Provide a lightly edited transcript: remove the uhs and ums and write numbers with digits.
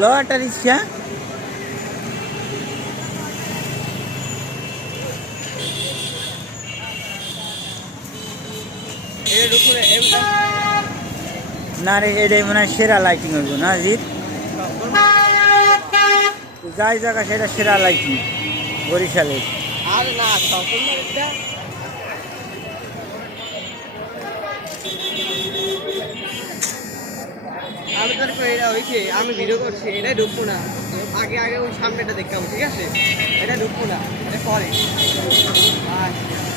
লো একটা রিক্সা না রে, এটাই মনে হয় সেরা লাইটিং হইব না জিৎ? যাই জায়গা সেটা সেরা লাইটিং বরিশালের। আর না সম্পূর্ণ এটা আমি তোর এটা হয়েছে, আমি ভিডিও করছি, এটাই ঢুকবো না। আগে আগে ওই সামনেটা দেখতে হবে, ঠিক আছে? এটা ঢুকবো না, এটা পরে। আচ্ছা।